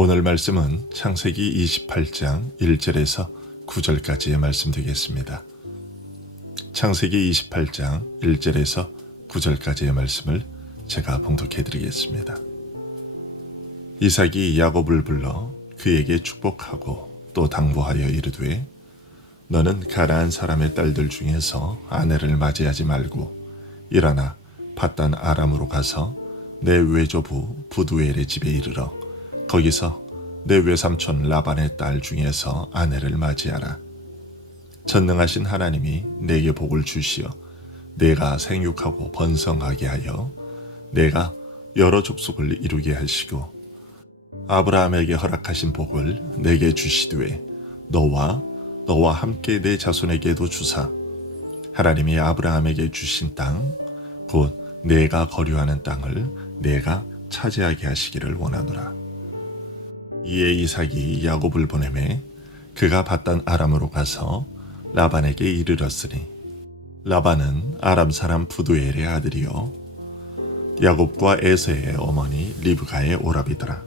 오늘 말씀은 창세기 28장 1절에서 9절까지의 말씀 되겠습니다. 창세기 28장 1절에서 9절까지의 말씀을 제가 봉독해 드리겠습니다. 이삭이 야곱을 불러 그에게 축복하고 또 당부하여 이르되 너는 가나안 사람의 딸들 중에서 아내를 맞이하지 말고 일어나 밧단 아람으로 가서 내 외조부 부두엘의 집에 이르러 거기서 내 외삼촌 라반의 딸 중에서 아내를 맞이하라. 전능하신 하나님이 내게 복을 주시어 내가 생육하고 번성하게 하여 내가 여러 족속을 이루게 하시고 아브라함에게 허락하신 복을 내게 주시되 너와 함께 내 자손에게도 주사 하나님이 아브라함에게 주신 땅 곧 내가 거류하는 땅을 내가 차지하게 하시기를 원하노라. 이에 이삭이 야곱을 보내매 그가 밧단 아람으로 가서 라반에게 이르렀으니 라반은 아람 사람 부두엘의 아들이요 야곱과 에서의 어머니 리브가의 오라비더라.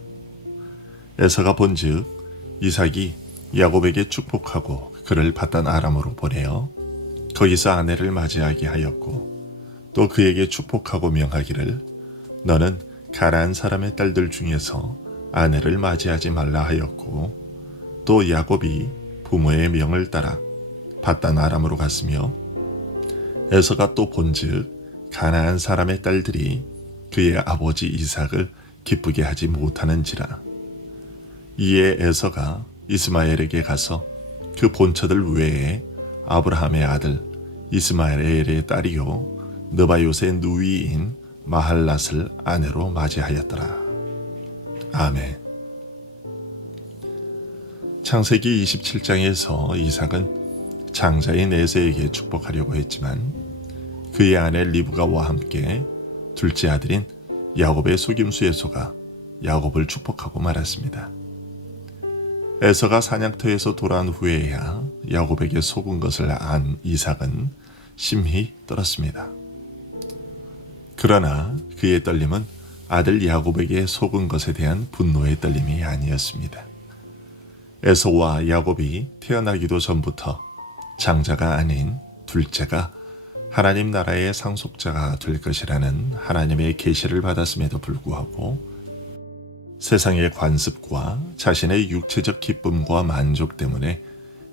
에서가 본즉 이삭이 야곱에게 축복하고 그를 밧단 아람으로 보내어 거기서 아내를 맞이하게 하였고 또 그에게 축복하고 명하기를 너는 가나안 사람의 딸들 중에서 아내를 맞이하지 말라 하였고 또 야곱이 부모의 명을 따라 밧단 아람으로 갔으며 에서가 또 본즉 가나안 사람의 딸들이 그의 아버지 이삭을 기쁘게 하지 못하는지라. 이에 에서가 이스마엘에게 가서 그 본처들 외에 아브라함의 아들 이스마엘의 딸이요 느바요의 누이인 마할랏을 아내로 맞이하였더라. 아멘. 창세기 27장에서 이삭은 장자인 에서에게 축복하려고 했지만 그의 아내 리브가와 함께 둘째 아들인 야곱의 속임수 에서가 야곱을 축복하고 말았습니다. 에서가 사냥터에서 돌아온 후에야 야곱에게 속은 것을 안 이삭은 심히 떨었습니다. 그러나 그의 떨림은 아들 야곱에게 속은 것에 대한 분노의 떨림이 아니었습니다. 에서와 야곱이 태어나기도 전부터 장자가 아닌 둘째가 하나님 나라의 상속자가 될 것이라는 하나님의 계시를 받았음에도 불구하고 세상의 관습과 자신의 육체적 기쁨과 만족 때문에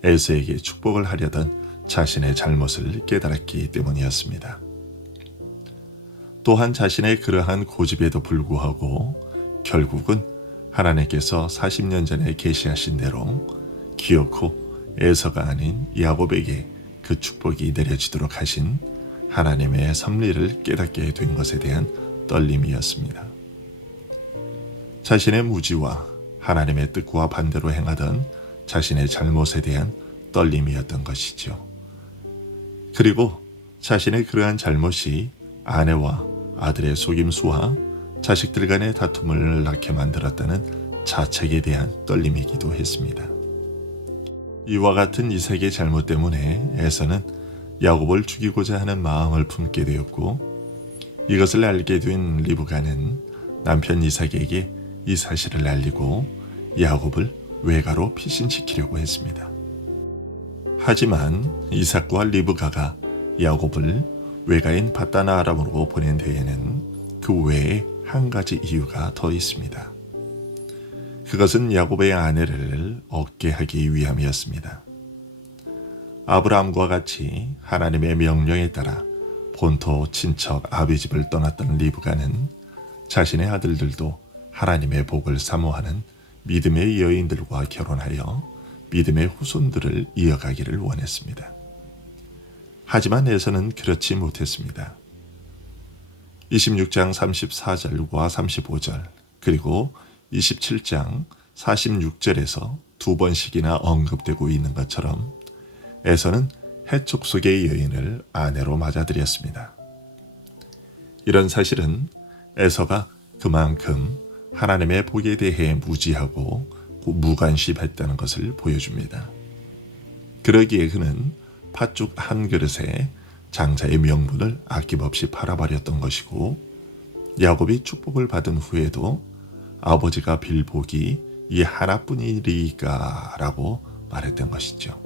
에서에게 축복을 하려던 자신의 잘못을 깨달았기 때문이었습니다. 또한 자신의 그러한 고집에도 불구하고 결국은 하나님께서 40년 전에 계시하신 대로 기어코 에서가 아닌 야곱에게 그 축복이 내려지도록 하신 하나님의 섭리를 깨닫게 된 것에 대한 떨림이었습니다. 자신의 무지와 하나님의 뜻과 반대로 행하던 자신의 잘못에 대한 떨림이었던 것이죠. 그리고 자신의 그러한 잘못이 아내와 아들의 속임수와 자식들 간의 다툼을 낳게 만들었다는 자책에 대한 떨림이기도 했습니다. 이와 같은 이삭의 잘못 때문에 에서는 야곱을 죽이고자 하는 마음을 품게 되었고 이것을 알게 된 리브가는 남편 이삭에게 이 사실을 알리고 야곱을 외가로 피신시키려고 했습니다. 하지만 이삭과 리브가가 야곱을 외가인 밧단 아람으로 보낸 데에는 그 외에 한 가지 이유가 더 있습니다. 그것은 야곱의 아내를 얻게 하기 위함이었습니다. 아브라함과 같이 하나님의 명령에 따라 본토 친척 아비집을 떠났던 리브가는 자신의 아들들도 하나님의 복을 사모하는 믿음의 여인들과 결혼하여 믿음의 후손들을 이어가기를 원했습니다. 하지만 에서는 그렇지 못했습니다. 26장 34절과 35절 그리고 27장 46절에서 두 번씩이나 언급되고 있는 것처럼 에서는 해족 속의 여인을 아내로 맞아들였습니다. 이런 사실은 에서가 그만큼 하나님의 복에 대해 무지하고 무관심했다는 것을 보여줍니다. 그러기에 그는 팥죽 한 그릇에 장자의 명분을 아낌없이 팔아버렸던 것이고 야곱이 축복을 받은 후에도 아버지가 빌 복이 이 하나뿐이리까 라고 말했던 것이죠.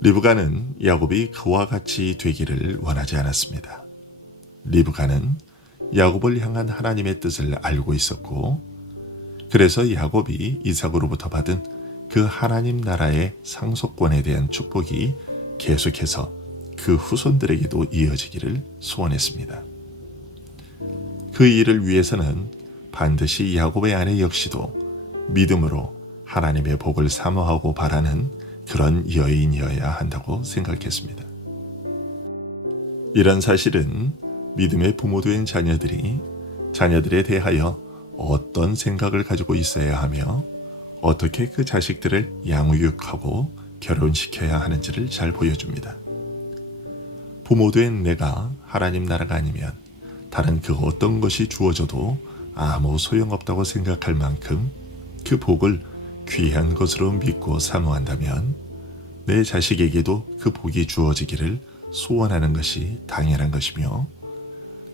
리브가는 야곱이 그와 같이 되기를 원하지 않았습니다. 리브가는 야곱을 향한 하나님의 뜻을 알고 있었고, 그래서 야곱이 이삭으로부터 받은 그 하나님 나라의 상속권에 대한 축복이 계속해서 그 후손들에게도 이어지기를 소원했습니다. 그 일을 위해서는 반드시 야곱의 아내 역시도 믿음으로 하나님의 복을 사모하고 바라는 그런 여인이어야 한다고 생각했습니다. 이런 사실은 믿음의 부모된 자녀들이 자녀들에 대하여 어떤 생각을 가지고 있어야 하며 어떻게 그 자식들을 양육하고 결혼시켜야 하는지를 잘 보여줍니다. 부모된 내가 하나님 나라가 아니면 다른 그 어떤 것이 주어져도 아무 소용없다고 생각할 만큼 그 복을 귀한 것으로 믿고 사모한다면 내 자식에게도 그 복이 주어지기를 소원하는 것이 당연한 것이며,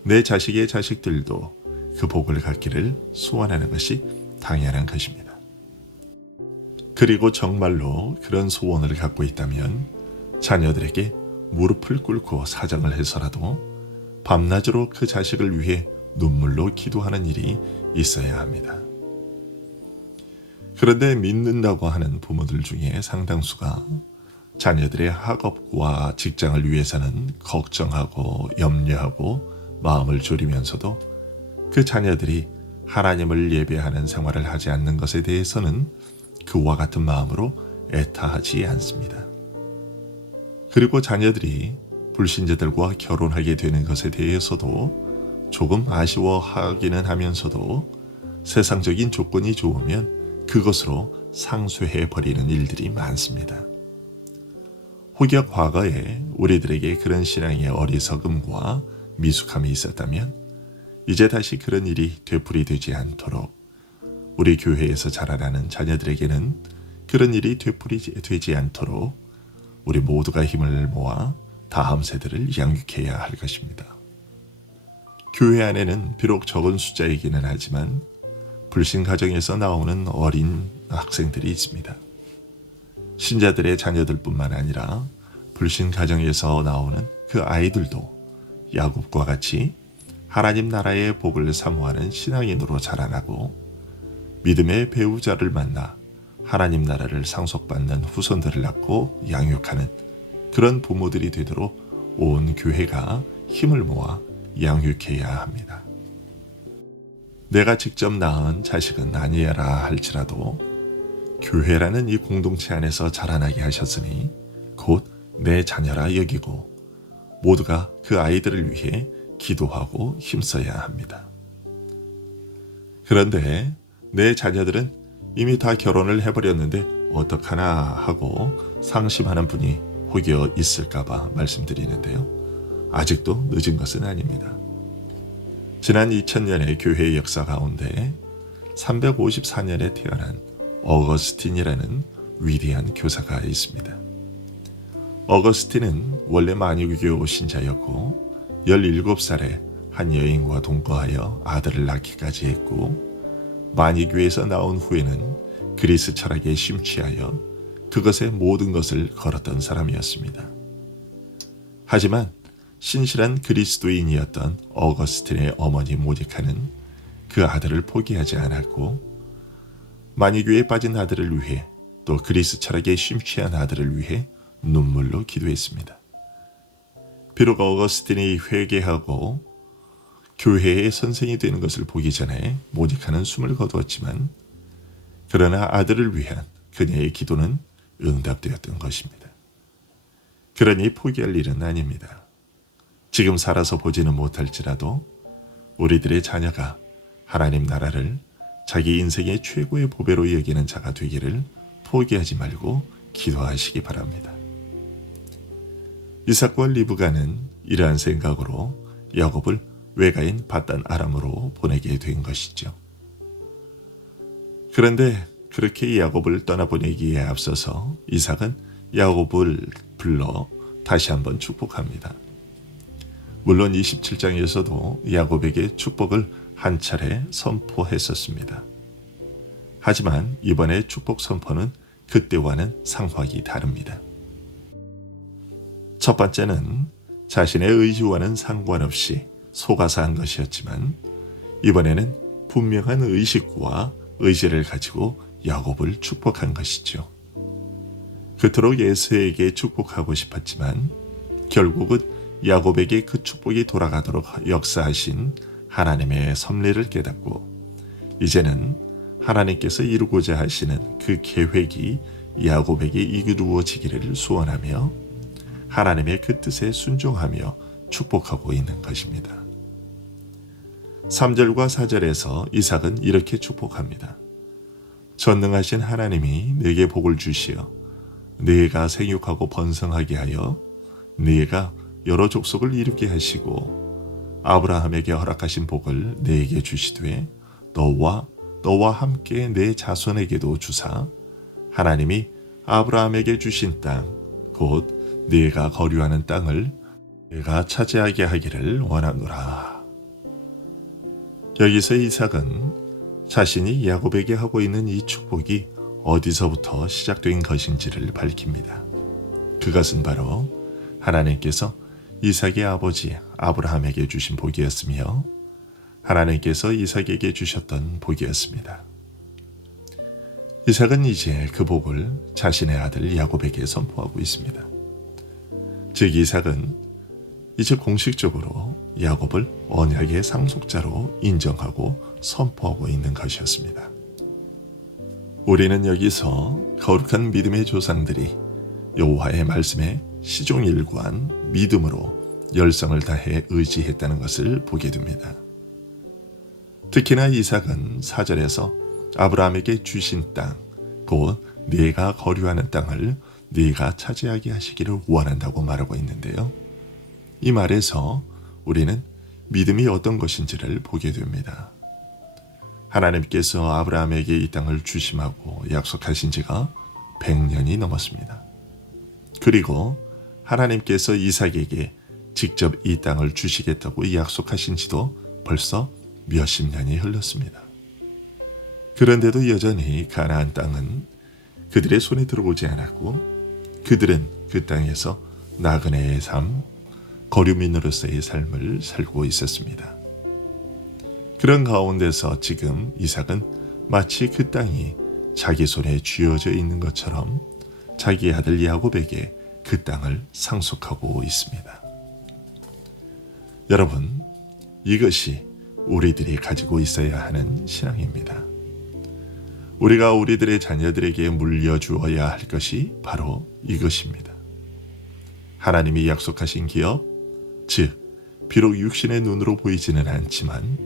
내 자식의 자식들도 그 복을 갖기를 소원하는 것이 당연한 것입니다. 그리고 정말로 그런 소원을 갖고 있다면 자녀들에게 무릎을 꿇고 사정을 해서라도 밤낮으로 그 자식을 위해 눈물로 기도하는 일이 있어야 합니다. 그런데 믿는다고 하는 부모들 중에 상당수가 자녀들의 학업과 직장을 위해서는 걱정하고 염려하고 마음을 졸이면서도 그 자녀들이 하나님을 예배하는 생활을 하지 않는 것에 대해서는 그와 같은 마음으로 애타하지 않습니다. 그리고 자녀들이 불신자들과 결혼하게 되는 것에 대해서도 조금 아쉬워하기는 하면서도 세상적인 조건이 좋으면 그것으로 상쇄해 버리는 일들이 많습니다. 혹여 과거에 우리들에게 그런 신앙의 어리석음과 미숙함이 있었다면 이제 다시 그런 일이 되풀이되지 않도록 우리 교회에서 자라나는 자녀들에게는 그런 일이 되풀이되지 않도록 우리 모두가 힘을 모아 다음 세대를 양육해야 할 것입니다. 교회 안에는 비록 적은 숫자이기는 하지만 불신 가정에서 나오는 어린 학생들이 있습니다. 신자들의 자녀들뿐만 아니라 불신 가정에서 나오는 그 아이들도 야곱과 같이 하나님 나라의 복을 사모하는 신앙인으로 자라나고 믿음의 배우자를 만나 하나님 나라를 상속받는 후손들을 낳고 양육하는 그런 부모들이 되도록 온 교회가 힘을 모아 양육해야 합니다. 내가 직접 낳은 자식은 아니라 할지라도 교회라는 이 공동체 안에서 자라나게 하셨으니 곧 내 자녀라 여기고 모두가 그 아이들을 위해 기도하고 힘써야 합니다. 그런데 내 자녀들은 이미 다 결혼을 해버렸는데 어떡하나 하고 상심하는 분이 혹여 있을까봐 말씀드리는데요. 아직도 늦은 것은 아닙니다. 지난 2000년의 교회의 역사 가운데 354년에 태어난 어거스틴이라는 위대한 교사가 있습니다. 어거스틴은 원래 만유교 신자였고 17살에 한 여인과 동거하여 아들을 낳기까지 했고, 만유교에서 나온 후에는 그리스 철학에 심취하여 그것의 모든 것을 걸었던 사람이었습니다. 하지만 신실한 그리스도인이었던 어거스틴의 어머니 모니카는 그 아들을 포기하지 않았고, 만유교에 빠진 아들을 위해 또 그리스 철학에 심취한 아들을 위해 눈물로 기도했습니다. 비록 어거스틴이 회개하고 교회의 선생이 되는 것을 보기 전에 모니카는 숨을 거두었지만, 그러나 아들을 위한 그녀의 기도는 응답되었던 것입니다. 그러니 포기할 일은 아닙니다. 지금 살아서 보지는 못할지라도 우리들의 자녀가 하나님 나라를 자기 인생의 최고의 보배로 여기는 자가 되기를 포기하지 말고 기도하시기 바랍니다. 이삭과 리브가는 이러한 생각으로 야곱을 외가인 밧단 아람으로 보내게 된 것이죠. 그런데 그렇게 야곱을 떠나보내기에 앞서서 이삭은 야곱을 불러 다시 한번 축복합니다. 물론 27장에서도 야곱에게 축복을 한 차례 선포했었습니다. 하지만 이번에 축복 선포는 그때와는 상황이 다릅니다. 첫 번째는 자신의 의지와는 상관없이 속아서 한 것이었지만 이번에는 분명한 의식과 의지를 가지고 야곱을 축복한 것이죠. 그토록 에서에게 축복하고 싶었지만 결국은 야곱에게 그 축복이 돌아가도록 역사하신 하나님의 섭리를 깨닫고 이제는 하나님께서 이루고자 하시는 그 계획이 야곱에게 이루어지기를 소원하며 하나님의 그 뜻에 순종하며 축복하고 있는 것입니다. 3절과 4절에서 이삭은 이렇게 축복합니다. 전능하신 하나님이 네게 복을 주시어 네가 생육하고 번성하게 하여 네가 여러 족속을 이루게 하시고 아브라함에게 허락하신 복을 네게 주시되 너와 함께 내 자손에게도 주사 하나님이 아브라함에게 주신 땅 곧 네가 거류하는 땅을 네가 차지하게 하기를 원하노라. 여기서 이삭은 자신이 야곱에게 하고 있는 이 축복이 어디서부터 시작된 것인지를 밝힙니다. 그것은 바로 하나님께서 이삭의 아버지 아브라함에게 주신 복이었으며 하나님께서 이삭에게 주셨던 복이었습니다. 이삭은 이제 그 복을 자신의 아들 야곱에게 선포하고 있습니다. 즉 이삭은 이제 공식적으로 야곱을 언약의 상속자로 인정하고 선포하고 있는 것이었습니다. 우리는 여기서 거룩한 믿음의 조상들이 여호와의 말씀에 시종일관 믿음으로 열성을 다해 의지했다는 것을 보게 됩니다. 특히나 이삭은 4절에서 아브라함에게 주신 땅, 곧 네가 거류하는 땅을 네가 차지하게 하시기를 원한다고 말하고 있는데요. 이 말에서 우리는 믿음이 어떤 것인지를 보게 됩니다. 하나님께서 아브라함에게 이 땅을 주심하고 약속하신 지가 100년이 넘었습니다. 그리고 하나님께서 이삭에게 직접 이 땅을 주시겠다고 약속하신 지도 벌써 몇십 년이 흘렀습니다. 그런데도 여전히 가나안 땅은 그들의 손에 들어오지 않았고 그들은 그 땅에서 나그네의 삶, 거류민으로서의 삶을 살고 있었습니다. 그런 가운데서 지금 이삭은 마치 그 땅이 자기 손에 쥐어져 있는 것처럼 자기 아들 야곱에게 그 땅을 상속하고 있습니다. 여러분, 이것이 우리들이 가지고 있어야 하는 신앙입니다. 우리가 우리들의 자녀들에게 물려주어야 할 것이 바로 이것입니다. 하나님이 약속하신 기업, 즉 비록 육신의 눈으로 보이지는 않지만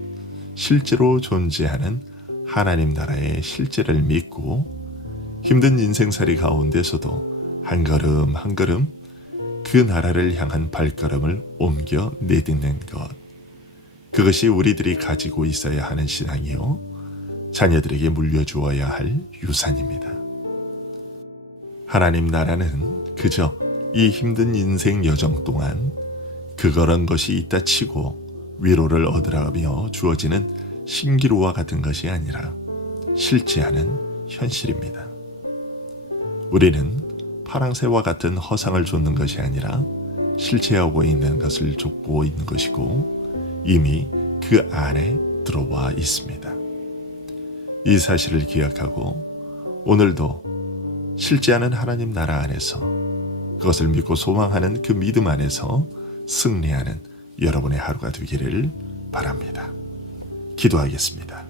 실제로 존재하는 하나님 나라의 실제를 믿고 힘든 인생살이 가운데서도 한 걸음 한 걸음 그 나라를 향한 발걸음을 옮겨 내딛는 것, 그것이 우리들이 가지고 있어야 하는 신앙이요 자녀들에게 물려주어야 할 유산입니다. 하나님 나라는 그저 이 힘든 인생 여정 동안 그런 것이 있다 치고 위로를 얻으라며 주어지는 신기루와 같은 것이 아니라 실제하는 현실입니다. 우리는 파랑새와 같은 허상을 좇는 것이 아니라 실체하고 있는 것을 좇고 있는 것이고 이미 그 안에 들어와 있습니다. 이 사실을 기억하고 오늘도 실제하는 하나님 나라 안에서 그것을 믿고 소망하는 그 믿음 안에서 승리하는 여러분의 하루가 되기를 바랍니다. 기도하겠습니다.